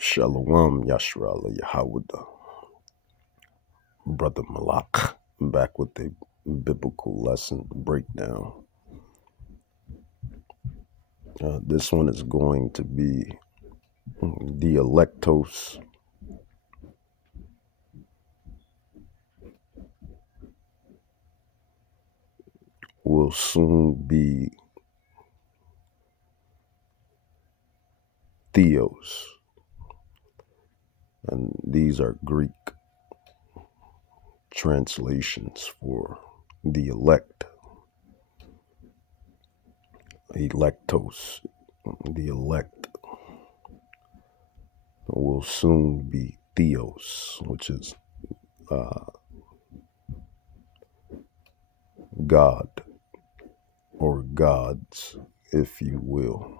Shalom Yashrala Yahawada. Brother Malak back with a biblical lesson breakdown. This one is going to be the Elektos will soon be Theos. And these are Greek translations for the elect. Elektos, the elect, will soon be Theos, which is God or gods, if you will.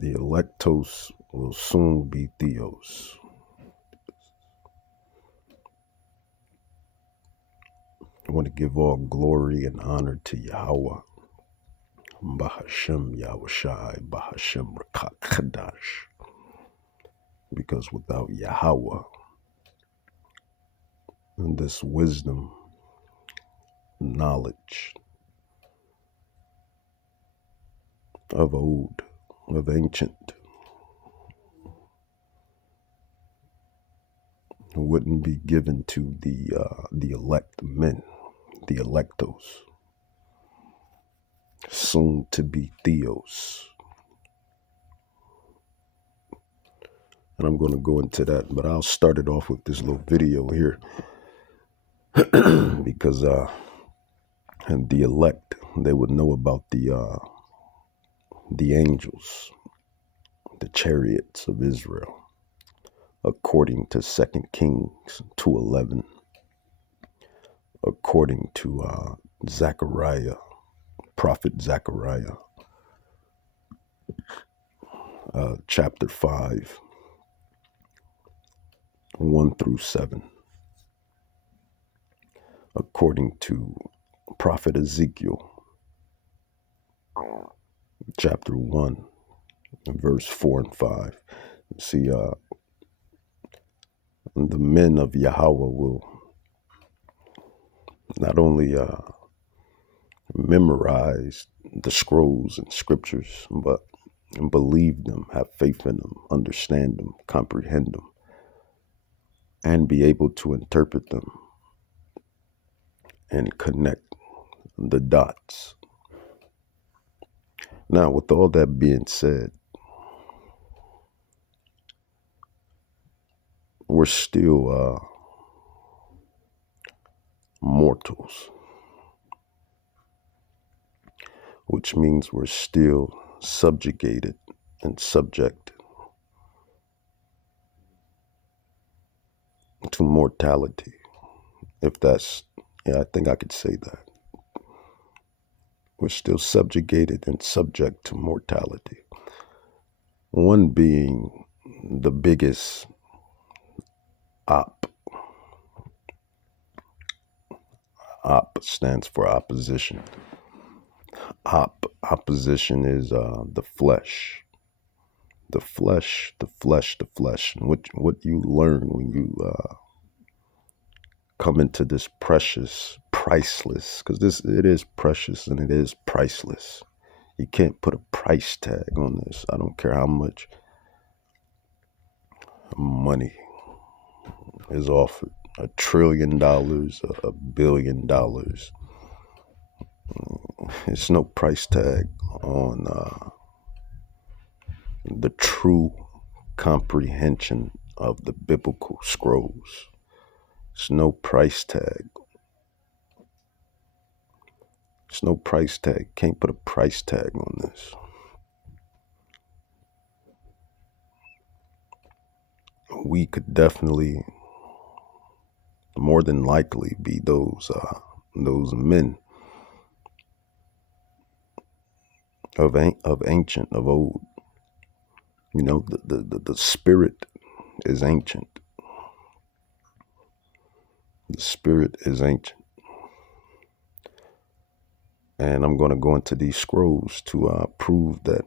The Elektos will soon be Theos. I want to give all glory and honor to Yahweh, Bahashem Yahushai, Bahashem Rakak Kadash, because without Yahweh and this wisdom, knowledge of old, of ancient, wouldn't be given to the elect men, the Elektos, soon to be Theos. And I'm going to go into that, but I'll start it off with this little video here because and the elect, they would know about the angels, the chariots of Israel, according to 2 Kings 2:11, according to Zechariah, Prophet Zechariah, chapter 5, 1-7, according to Prophet Ezekiel, chapter 1, verse 4 and 5. See, the men of Yahweh will not only memorize the scrolls and scriptures, but believe them, have faith in them, understand them, comprehend them, and be able to interpret them and connect the dots. Now, with all that being said, we're still mortals, which means we're still subjugated and subject to mortality. If that's, I think I could say that. We're still subjugated and subject to mortality. One being the biggest op. Op stands for opposition. Opposition is the flesh. The flesh. And what you learn when you come into this precious, priceless, because it is precious and it is priceless. You can't put a price tag on this. I don't care how much money is offered. $1 trillion, $1 billion. It's no price tag on the true comprehension of the biblical scrolls. It's no price tag. It's no price tag. Can't put a price tag on this. We could definitely, more than likely, be those men of ancient, of old. You know, the spirit is ancient. The spirit is ancient. And I'm going to go into these scrolls to prove that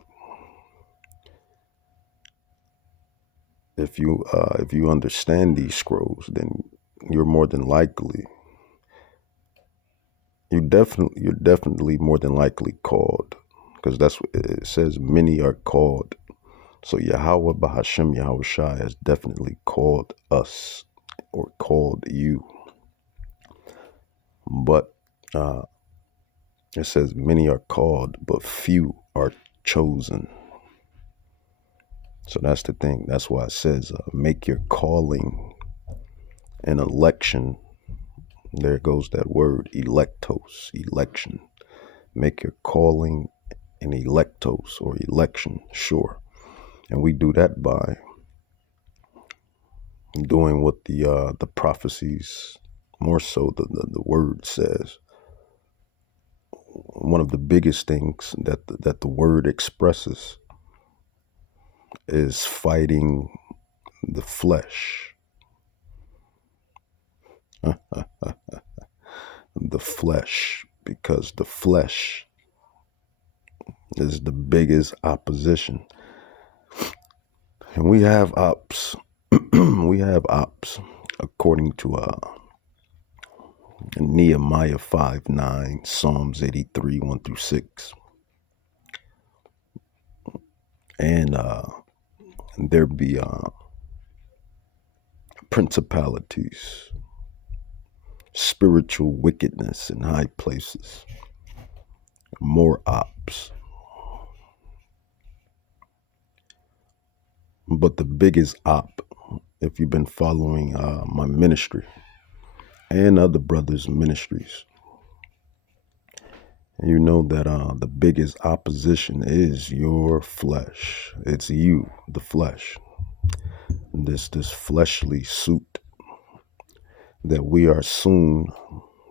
if you understand these scrolls, then you're more than likely, you're definitely more than likely called, because that's what it says. Many are called. So Yahweh Bahashem Yahweh Shai has definitely called us, or called you. But it says many are called, but few are chosen. So that's the thing. That's why it says make your calling an election. There goes that word, electos, election. Make your calling an electos, or election, sure. And we do that by doing what the prophecies, more so the word says. One of the biggest things that the word expresses is fighting the flesh. The flesh, because the flesh is the biggest opposition. And we have ops. We have ops according to Nehemiah 5:9, Psalms 83, 1-6. And there be principalities, spiritual wickedness in high places, more ops. But the biggest op, if you've been following my ministry and other brothers' ministries, you know that the biggest opposition is your flesh. It's you, the flesh. This fleshly suit that we are soon,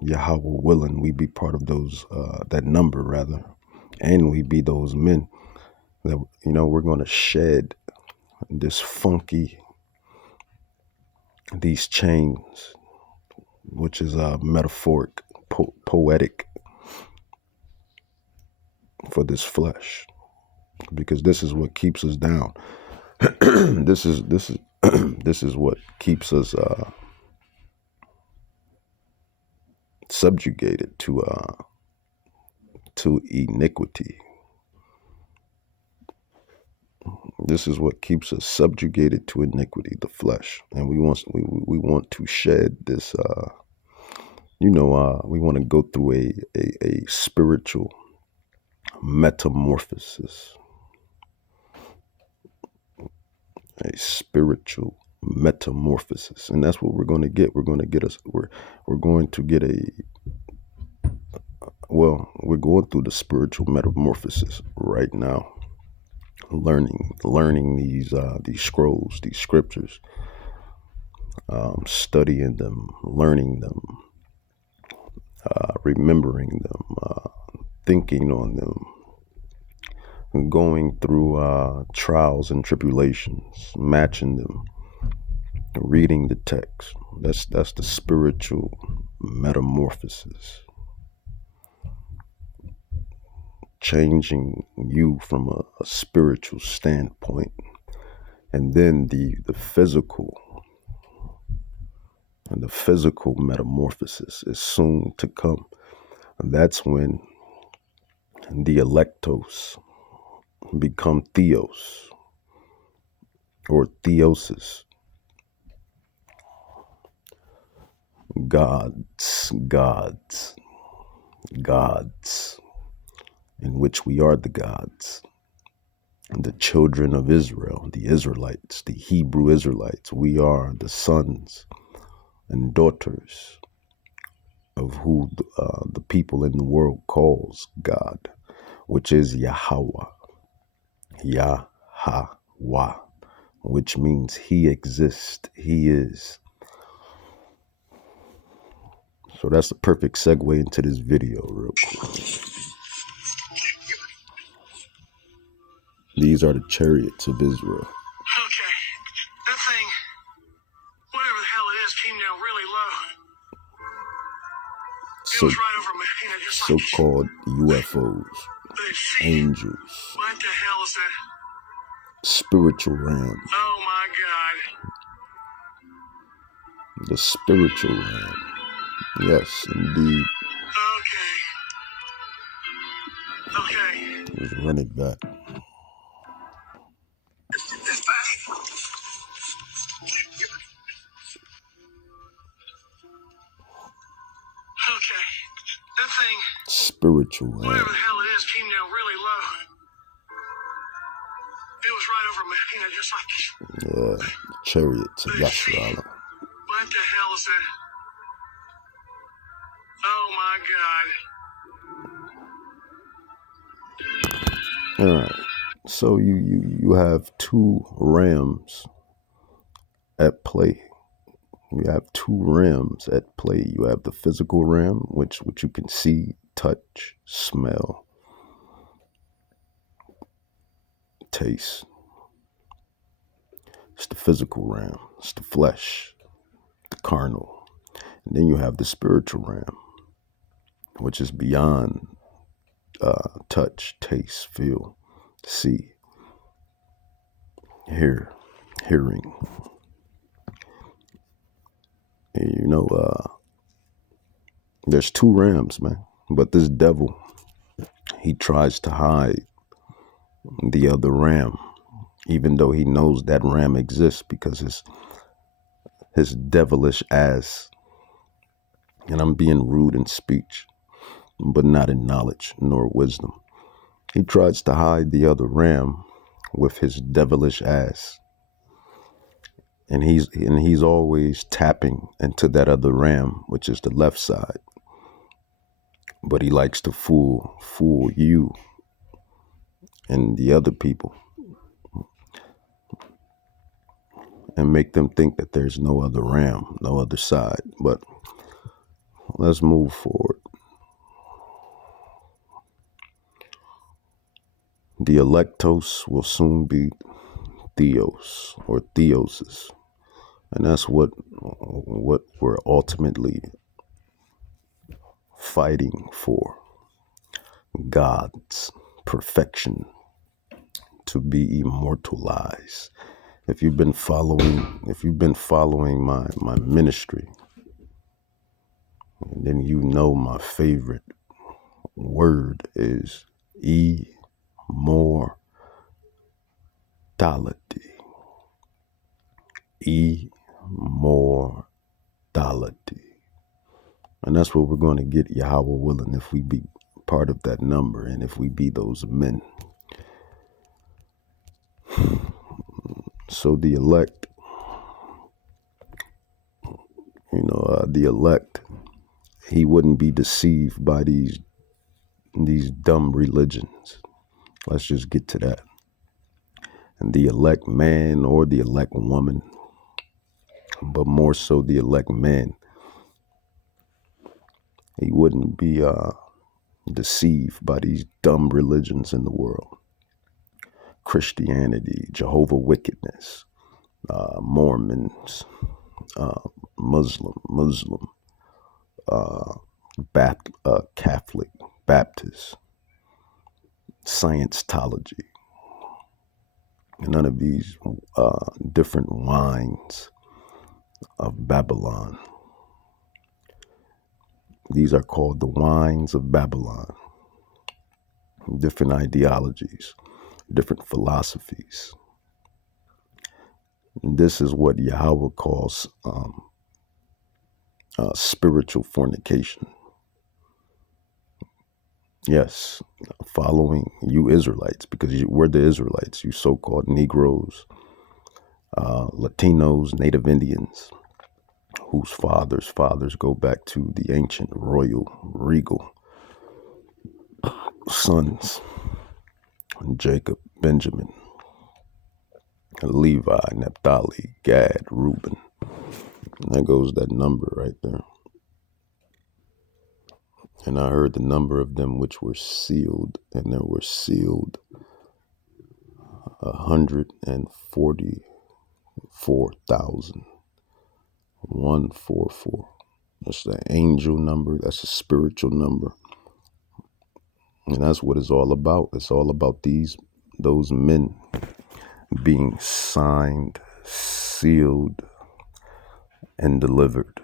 Yahweh willing, we be part of those, that number rather, and we be those men that, we're going to shed this funky, these chains, which is metaphoric, poetic for this flesh, because this is what keeps us down. This is this is what keeps us subjugated to iniquity. This is what keeps us subjugated to iniquity, the flesh, and we want to shed this. We want to go through a spiritual metamorphosis, a spiritual metamorphosis, and that's what we're going to get. We're going to get we're going to get we're going through the spiritual metamorphosis right now, learning these scrolls, these scriptures, studying them, learning them, remembering them, thinking on them, going through trials and tribulations, matching them, reading the text. That's the spiritual metamorphosis, changing you from a spiritual standpoint. And then the physical metamorphosis is soon to come. And that's when the Elektos become Theos, or Theosis. Gods, in which we are the gods. The children of Israel, the Israelites, the Hebrew Israelites, we are the sons and daughters of who the people in the world calls God, which is Yahweh, Yahweh, which means he exists, he is. So that's the perfect segue into this video real quick. These are the chariots of Israel. Okay, that thing, whatever the hell it is, came down really low. It was right over my head, just like So-called UFOs, angels, what the hell is that? spiritual realm. Oh my God. The spiritual realm. Yes, indeed. Okay. Just run it back. This bag. Okay. That thing, Spiritual whatever realm. the hell it is, came down really low. It was right over my head, just like... Yeah. Chariot to Shit. Yashrala. What the hell is that? Oh my God. All right. So you have two realms at play. You have two realms at play. You have the physical realm, which you can see, touch, smell, taste. It's the physical realm. It's the flesh, the carnal. And then you have the spiritual realm, which is beyond touch, taste, feel, see, hear, hearing. And there's two realms, man. But this devil, he tries to hide the other ram, even though he knows that ram exists, because his devilish ass, and I'm being rude in speech, but not in knowledge nor wisdom. He tries to hide the other ram with his devilish ass. And he's always tapping into that other ram, which is the left side. But he likes to fool you and the other people and make them think that there's no other ram, no other side. But let's move forward. The Elektos will soon be Theos or Theoses. And that's what we're ultimately fighting for. God's perfection, to be immortalized. If you've been following my ministry, then you know my favorite word is immortality. Immortality. And that's what we're going to get, Yahweh willing, if we be part of that number and if we be those men. So the elect, the elect, he wouldn't be deceived by these dumb religions. Let's just get to that. And the elect man or the elect woman, but more so the elect man, he wouldn't be deceived by these dumb religions in the world. Christianity, Jehovah Wickedness, Mormons, Muslim, Catholic, Baptist, Scientology. None of these different wines of Babylon. These are called the wines of Babylon. Different ideologies, different philosophies. And this is what Yahweh calls spiritual fornication. Yes, following you Israelites, because we're the Israelites, you so-called Negroes, Latinos, Native Indians, whose fathers go back to the ancient royal, regal sons, Jacob, Benjamin, Levi, Naphtali, Gad, Reuben. And there goes that number right there. And I heard the number of them which were sealed, and there were sealed 144,000. 144. That's the angel number. That's a spiritual number. And that's what it's all about. It's all about those men being signed, sealed, and delivered.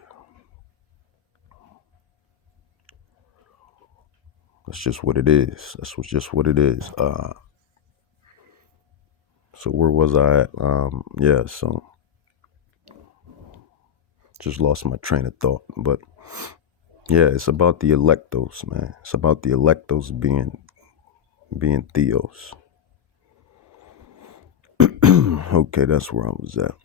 That's just what it is. Just what it is. So where was I at? Yeah, so just lost my train of thought. But yeah, it's about the Elektos, man. It's about the Elektos being Theos. Okay, that's where I was at.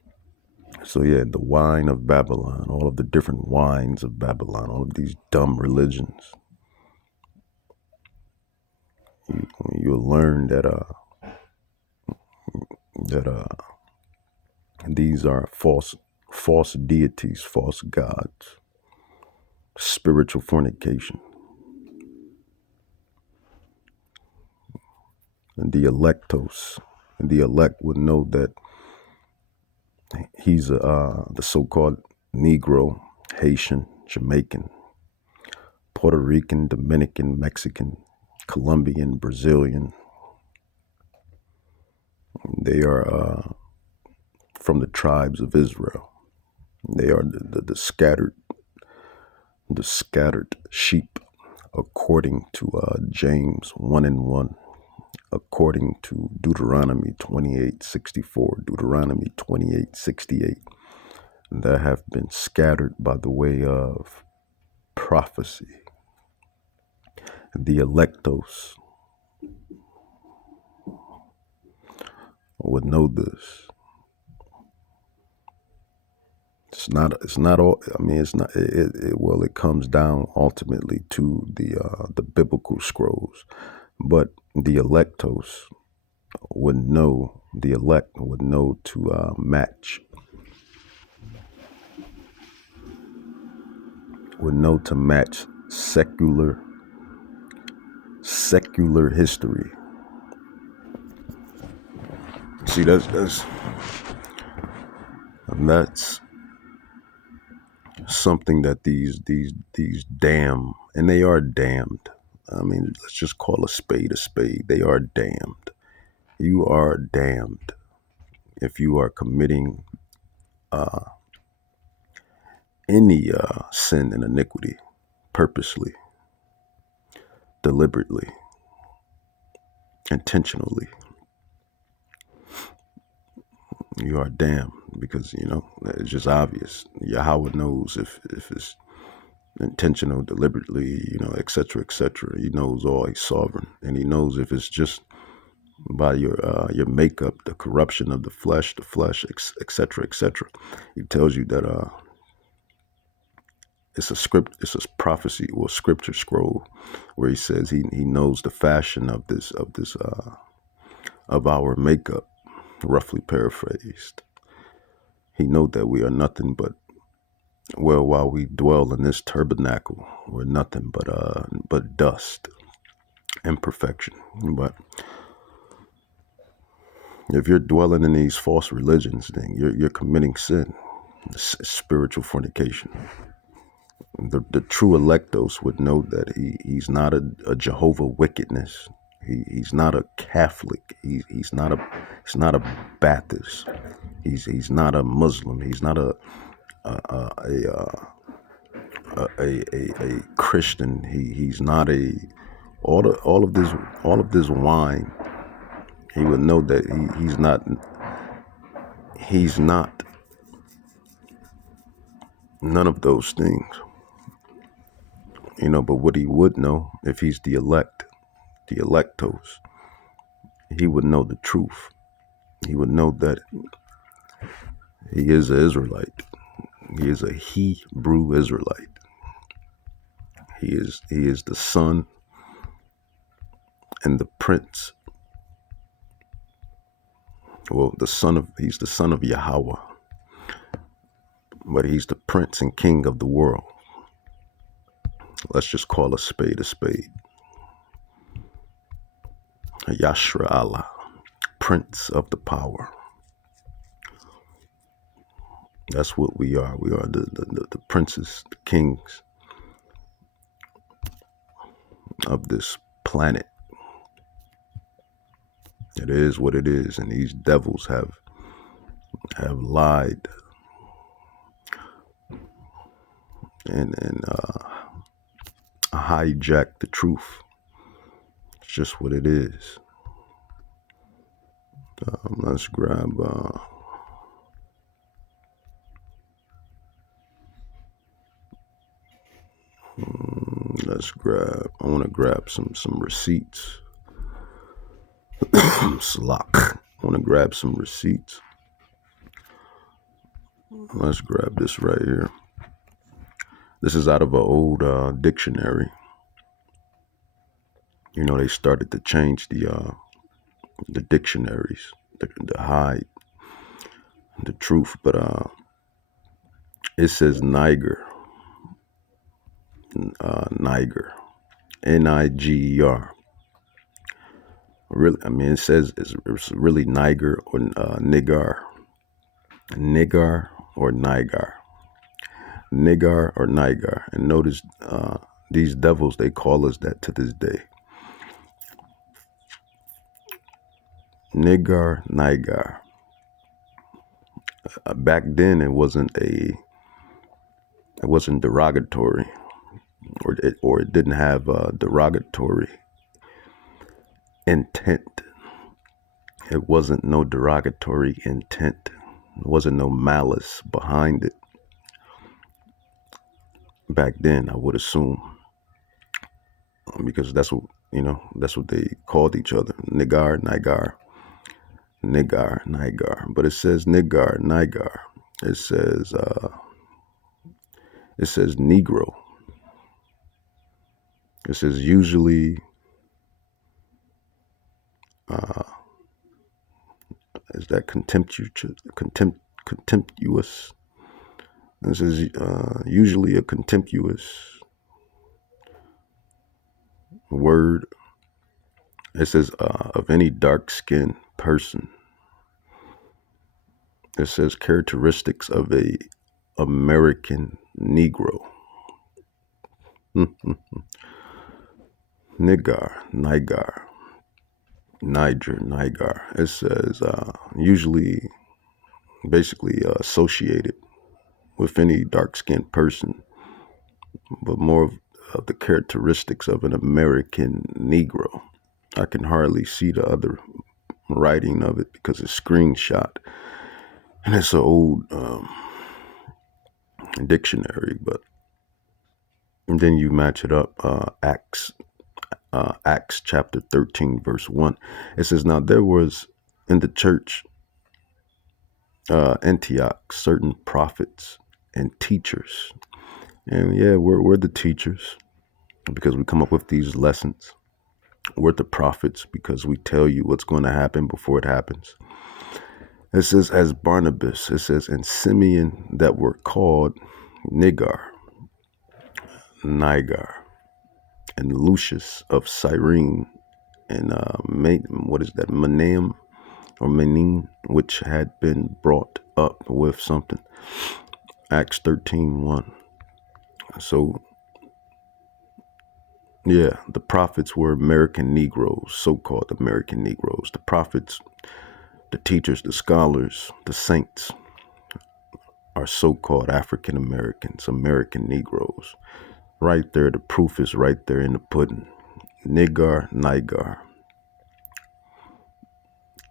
So yeah, the wine of Babylon, all of the different wines of Babylon, all of these dumb religions. You'll learn that these are false deities, false gods, spiritual fornication. And the Elektos, and the elect would know that he's the so-called Negro, Haitian, Jamaican, Puerto Rican, Dominican, Mexican, Colombian, Brazilian. They are from the tribes of Israel. They are the scattered sheep, according to James 1:1, according to Deuteronomy 28:64, Deuteronomy 28:68, that have been scattered by the way of prophecy. The Elektos would know this. It's not all. I mean, it's not. Well, it comes down ultimately to the biblical scrolls, but the Elektos would know. The elect would know to match. Would know to match secular history. See, that's something that these damn, and they are damned. I mean, let's just call a spade a spade. They are damned. You are damned if you are committing any sin and iniquity purposely, deliberately, intentionally. You are damned because it's just obvious. Yahweh knows if it's intentional, deliberately, etc., etc. He knows all. He's sovereign, and he knows if it's just by your makeup, the corruption of the flesh, etc., etc. He tells you that it's it's a prophecy or scripture scroll where he says he knows the fashion of this of our makeup, roughly paraphrased. He knows that we are nothing but, well, while we dwell in this tabernacle, we're nothing but dust, imperfection. But if you're dwelling in these false religions, then you're committing sin, spiritual fornication. The true electos would know that he's not a Jehovah wickedness. He's not a Catholic. He's not a Baptist. He's not a Muslim. He's not a Christian. He's not all of this wine. He would know that he's not none of those things. But what he would know, if he's the elect, the electos, he would know the truth. He would know that he is an Israelite. He is a Hebrew Israelite. He is the son and the prince. Well, he's the son of Yahweh, but he's the prince and king of the world. Let's just call a spade a spade. Yashra Allah, prince of the power. That's what we are. We are the princes, the kings of this planet. It is what it is, and these devils have lied and hijack the truth. It's just what it is. Let's grab. Let's grab. I want to grab some receipts. Slock. I want to grab some receipts. Let's grab this right here. This is out of an old dictionary. You know, they started to change the dictionaries to hide the truth, but it says Niger, Niger, Niger. Really, I mean, it says it's really Niger or Nigar, Nigar or Nigar, Nigar or Nigar. And notice these devils, they call us that to this day. Nigar, Nigar. Back then, it wasn't derogatory, or it didn't have a derogatory intent. It wasn't no derogatory intent. There wasn't no malice behind it. Back then, I would assume, because that's what that's what they called each other. Nigar, Nigar, Nigar, Nigar. But it says Nigar, Nigar. It says Negro. It says usually is that contemptuous. This is usually a contemptuous word. It says of any dark-skinned person. It says characteristics of a American Negro. Nigar, Nigar, Niger, Nigar. It says usually, basically associated with any dark-skinned person, but more of the characteristics of an American Negro. I can hardly see the other writing of it because it's screenshot, and it's an old dictionary. But and then you match it up. Acts chapter 13 verse 1. It says, now there was in the church Antioch certain prophets and teachers. And yeah, we're the teachers because we come up with these lessons. We're the prophets because we tell you what's going to happen before it happens. It says, as Barnabas, it says, and Simeon, that were called Nigar, Nigar, and Lucius of Cyrene, and what is that, Manaim or Manin, which had been brought up with something. Acts 13:1. So yeah, the prophets were American Negroes, so-called American Negroes. The prophets, the teachers, the scholars, the saints are so-called African Americans, American Negroes. Right there, the proof is right there in the pudding. Nigar, Nigar.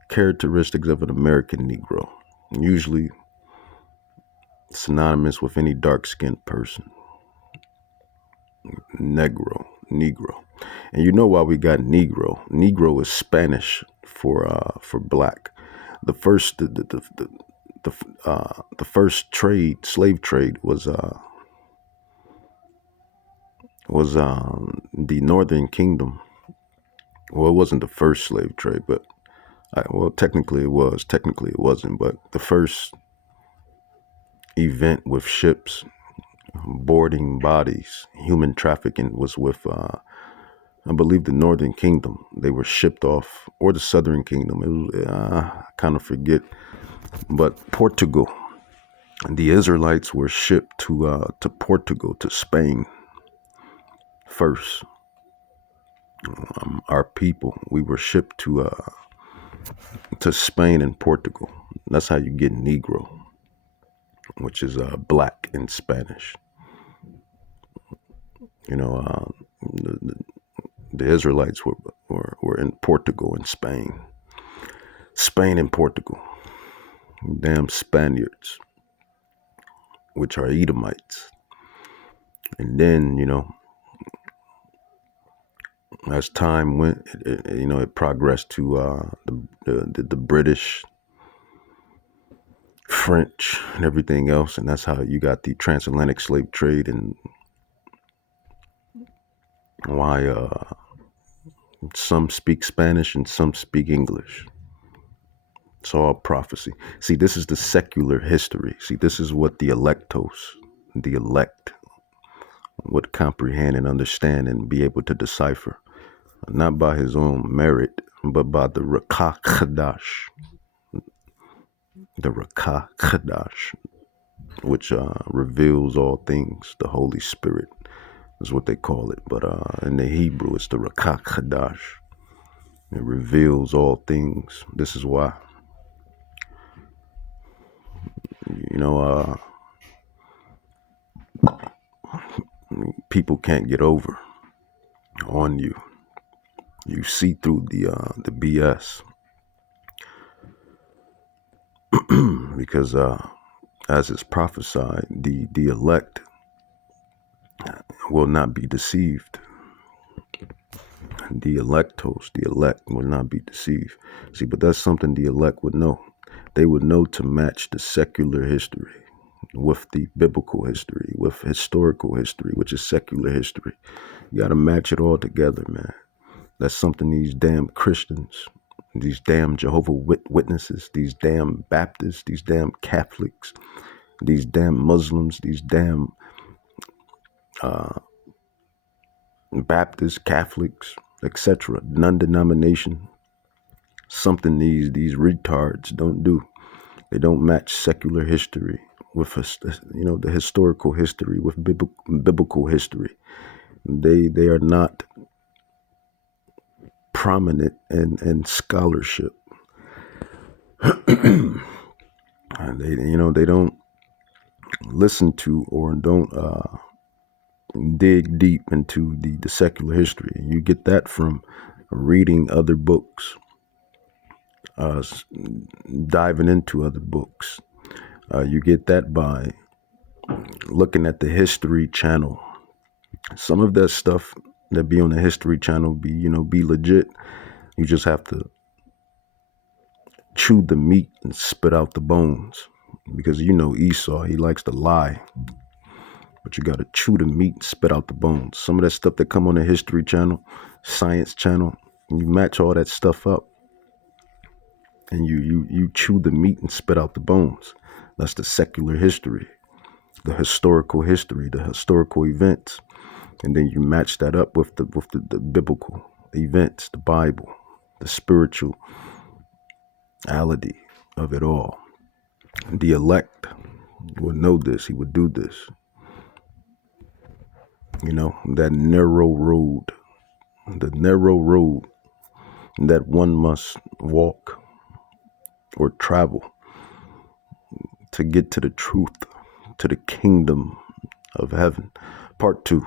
Characteristics of an American Negro, usually synonymous with any dark-skinned person. Negro. And you know why we got Negro? Negro is Spanish for black. The first the first slave trade was the Northern Kingdom. Well, it wasn't the first slave trade, but technically it was. Technically it wasn't. But the first event with ships boarding bodies, human trafficking, was with I believe the Northern Kingdom. They were shipped off, or the Southern Kingdom. It was, I kind of forget. But Portugal, the Israelites were shipped to Portugal, to Spain first. Our people, we were shipped to Spain and Portugal. That's how you get Negro, which is black in Spanish. You know, the Israelites were in Portugal and Spain. Spain and Portugal. Damn Spaniards, which are Edomites. And then, as time went, it progressed to the British, French, and everything else. And that's how you got the transatlantic slave trade, and why some speak Spanish and some speak English. It's all prophecy. See, this is the secular history. See, this is what the the elect, would comprehend and understand and be able to decipher. Not by his own merit, but by the Rakah Kadash. The Rakah Kadash, which reveals all things. The Holy Spirit is what they call it. But in the Hebrew, it's the Rakah Kadash. It reveals all things. This is why, you know, people can't get over on you. You see through the BS because as it's prophesied, the elect will not be deceived. The electos, the elect, will not be deceived. See, but that's something the elect would know. They would know to match the secular history with the biblical history, with historical history, which is secular history. You got to match it all together, man. That's something these damn Christians, these damn Jehovah Witnesses, these damn Baptists, these damn Catholics, these damn Muslims, these damn Baptists, Catholics, etc., non-denomination, something these retards don't do. They don't match secular history with the historical history with biblical history. They are not prominent in scholarship. And they don't listen to or don't dig deep into the secular history. You get that from reading other books, diving into other books. You get that by looking at the History Channel. Some of that stuff that be on the History Channel be legit. You just have to chew the meat and spit out the bones, because Esau, he likes to lie, but you got to chew the meat and spit out the bones. Some of that stuff that come on the History Channel, Science Channel, you match all that stuff up, and you chew the meat and spit out the bones. That's the secular history, the historical history, the historical events, and then you match that up with the biblical events, the Bible, the spirituality of it all. The elect would know this. He would do this. That narrow road, the narrow road that one must walk or travel to get to the truth, to the kingdom of heaven. Part 2.